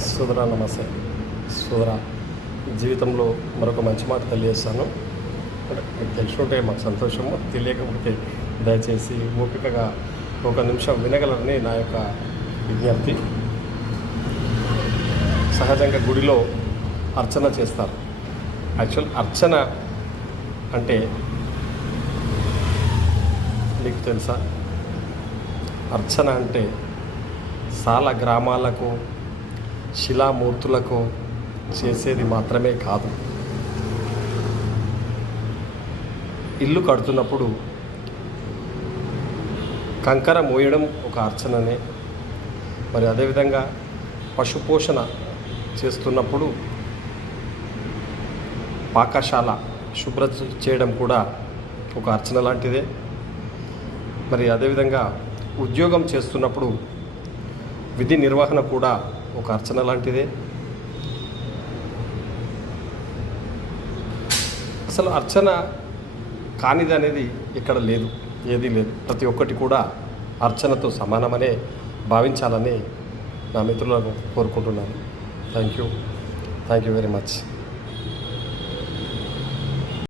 సోదరా నమస్తే. సోదరా జీవితంలో మరొక మంచి మాట తెలియజేస్తాను. అంటే మీకు మాకు సంతోషము తెలియకపోతే దయచేసి ఓపికగా ఒక నిమిషం వినగలరని నా యొక్క విజ్ఞప్తి. సహజంగా గుడిలో అర్చన చేస్తారు. యాక్చువల్ అర్చన అంటే మీకు తెలుసా? అర్చన అంటే చాలా గ్రామాలకు శిలామూర్తులకు చేసేది మాత్రమే కాదు. ఇల్లు కడుతున్నప్పుడు కంకర మోయడం ఒక అర్చననే. మరి అదేవిధంగా పశుపోషణ చేస్తున్నప్పుడు పాకశాల శుభ్ర చేయడం కూడా ఒక అర్చన లాంటిదే. మరి అదేవిధంగా ఉద్యోగం చేస్తున్నప్పుడు విధి నిర్వహణ కూడా ఒక అర్చన లాంటిదే. అసలు అర్చన కానిది అనేది ఇక్కడ లేదు ఏదీ లేదు. ప్రతి ఒక్కటి కూడా అర్చనతో సమానమనే భావించాలని నా మిత్రులను కోరుకుంటున్నాను. Thank you thank you very much